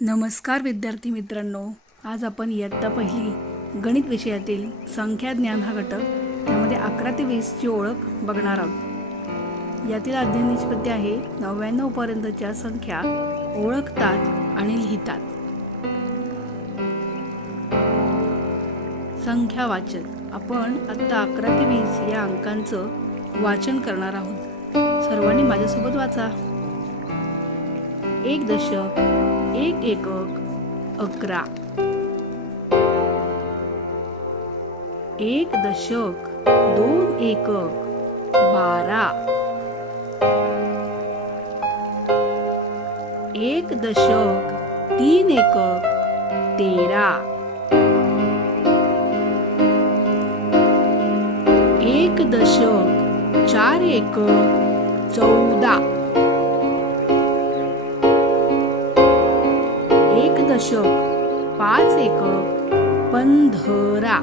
नमस्कार विद्यार्थी मित्रांनो, आज आपण इयत्ता पहिली गणित विषयातील संख्या ज्ञान हा घटक त्यामध्ये 11 ते 20 ची ओळख बघणार आहोत। यातील अध्ययन निष्पत्ती आहे 99 पर्यंतच्या संख्या ओळखतात आणि लिहितात। संख्या वाचन आपण आता 11 ते 20 या अंकांचं वाचन करणार आहोत। सर्वांनी माझ्यासोबत वाचा। एक दशक, एक एकक 11, एक दशक, दोन एकक 12, एक दशक, तीन एकक 13, एक दशक, चार एकक 14, एक दशक, पाच एकक 15,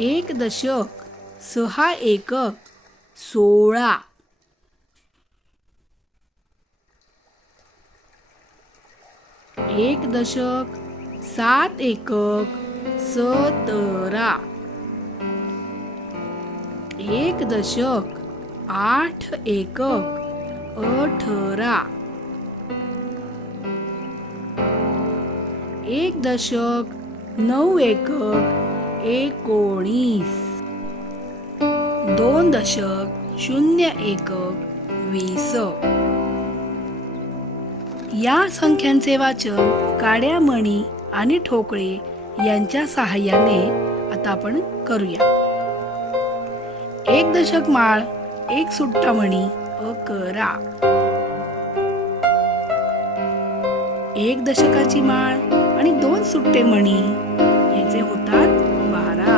एक दशक, सहा एकक 16, एक दशक, सात एकक 17, एक दशक, आठ एकक 18, एक दशक, नऊ एकक 19, दोन दशक, शून्य एकक 20। या संख्यांचे वाचन काड्या, मणी आणि ठोकळे यांच्या सहाय्याने आता आपण करूया। एक दशक माळ, एक सुट्टा मणी 11, एक दशकाची माळ आणि दोन सुट्टे मणी याचे होतात 12,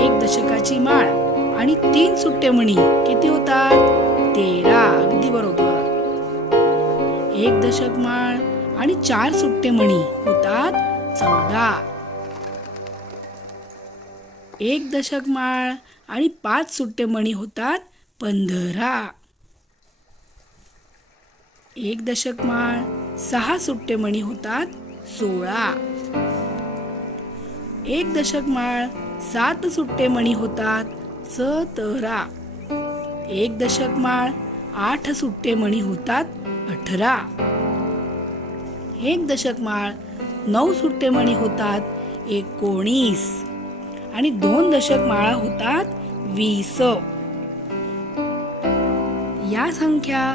एक दशकाची माळ आणि तीन सुट्टे मणी किती होतात 13, अगदी बरोबर। एक दशक माळ आणि चार सुट्टे मणी होतात 14, एक दशक माळ आणि पाच सुट्टे मणी होतात 15, एक दशक माळ, सहा सुट्टे मणी होतात 16, एक दशक माळ, सात सुट्टे मणी होतात 17, एक दशक माळ, आठ सुट्टे मणी होतात 18, एक दशक माळ, नऊ सुट्टे मणी होतात 19 आणि दोन दशक माळा होतात 20। या संख्या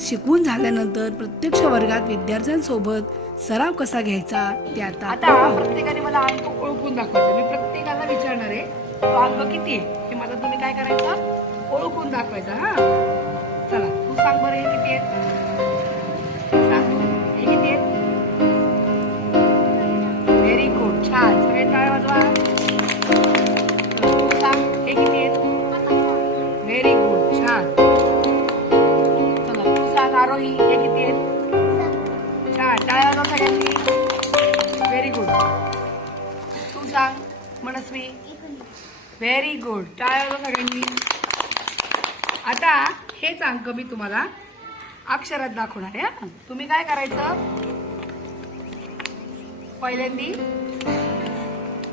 शिकून झाल्यानंतर प्रत्यक्ष वर्गात विद्यार्थ्यांसोबत सराव कसा घ्यायचा ते आता प्रत्येकाने मला अंक ओळखून दाखवायचा। मी प्रत्येकाला विचारणार आहे तो अंक किती आहे हे मला तुम्ही काय करायचं ओळखून दाखवायचा। हा चला तू सांग बरं हे किती आहे, सांग तू हे किती आहे। व्हेरी गुड, छान, सगळे टाळ्या वाजवा। तू सांग हे किती आहे। व्हेरी गुड, छान। चला तू सांग आरोही हे किती आहे। छान, टाळ्या वाजवा सगळ्यांनी। Very good. तू सांग मनस्वी। व्हेरी गुड, टाळ्या वाजवा सगळ्यांनी। आता हेच अंक मी तुम्हाला अक्षरात दाखवणार आहे। तुम्ही काय करायचं, पहिल्यांदी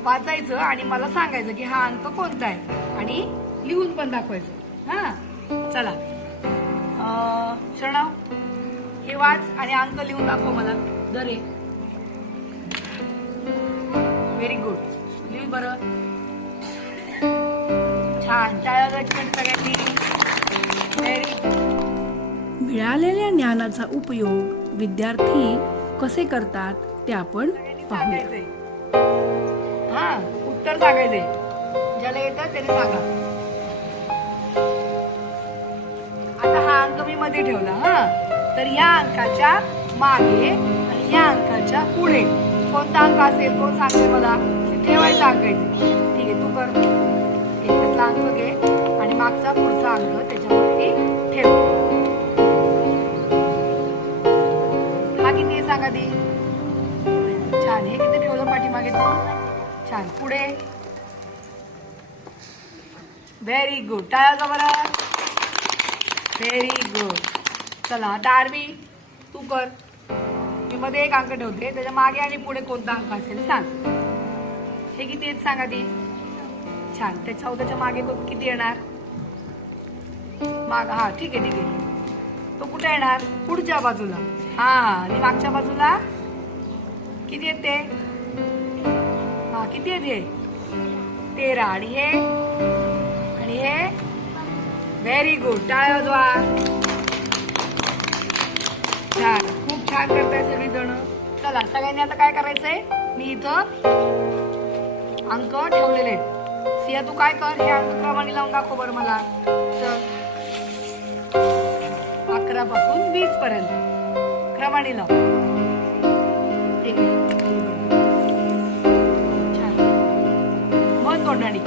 वाचायचं आणि मला सांगायचं की हा अंक कोणता आहे आणि लिहून पण दाखवायचं। हा चला शरणव हे वाच आणि अंक लिहून दाखव मला दरे। व्हेरी गुड, लिहू बरं, छान, टाळ्या सगळ्यांनी। Very good. मिळालेल्या ज्ञानाचा उपयोग विद्यार्थी कसे करतात ते आपण पाहूया। हा उत्तर सांगायचे, ज्याला येतात त्याने सांगा। आता हा अंक मी मध्ये ठेवला, हा तर या अंकाच्या मागे आणि या अंकाच्या पुढे कोणता अंक असेल कोण सांगते मला, ठेवायचा अंक इथे। ठीक आहे, तू कर, याच्यातला अंक घे आणि मागचा पुढचा अंक त्याच्यावरती ठेव। हा किती आहे सांगा ती। छान, हे किती ठेवलं पाठीमागे तू, छान, पुढे व्हेरी गुड. टाळ्या बरं. Very good. चला आता आरवी तू कर. मी मध्ये एक अंक ठेवते, त्याच्या मागे आणि पुढे कोणता अंक असेल सांग. हे किती आहेत सांग आधी. छान. त्या 14च्या मागे किती येणार. माग हा ठीक आहे ठीक आहे. तो कुठे येणार पुढच्या बाजूला. हा आणि मागच्या बाजूला किती आहेत ते. हा किती आहेत हे 13 आणि हे व्हेरी गुड. टाळ्या वाजवा. छान. खूप छान करताय सगळी जण. चला सगळ्यांनी आता काय करायचंय. मी इथं अंक ठेवलेले आहेत. सिया तू काय कर. हे अंक क्रमाने लावून दाखव बरं मला. चल 11 पासून 20 पर्यंत क्रमाने लाव. ठीक आहे. छान. मन तोंडाने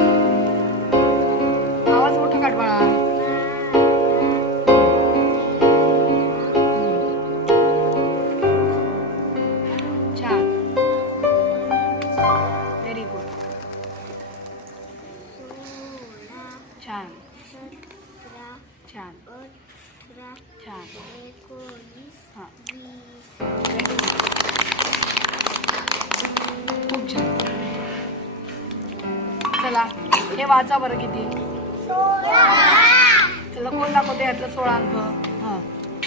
आवाज मोठा काढ बाळा. छान. Very good. छान छान छान. हा खूप छान. चला हे वाचा बरं किती. चला कोण दाखवते यातलं 16 अंक. हा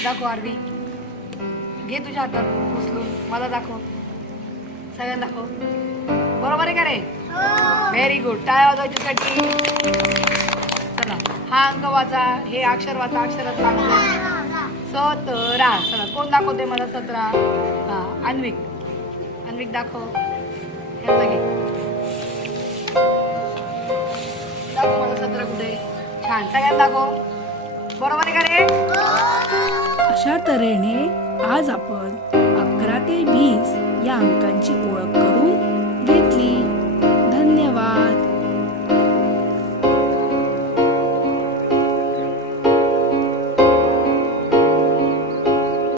दाखव आरवी. घे तुझ्या हातात उचलून मला दाखव. सगळ्यांना दाखव. बरोबर आहे का रे. Very good. टाळ्या वाजवायच्यासाठी. चला हा अंक वाचा. हे अक्षर वाचा. अक्षरात लागतो 17. चला कोण दाखवते मला 17. हा अन्विक. अन्विक दाखव. ह्यातलं घे. दाखव मला 17 कुठे. छान. सगळ्यांना दाखव. बरोबर आहे का रे. अशा तऱ्हेने आज आपण 11 ते 20 या अंकांची ओळख करून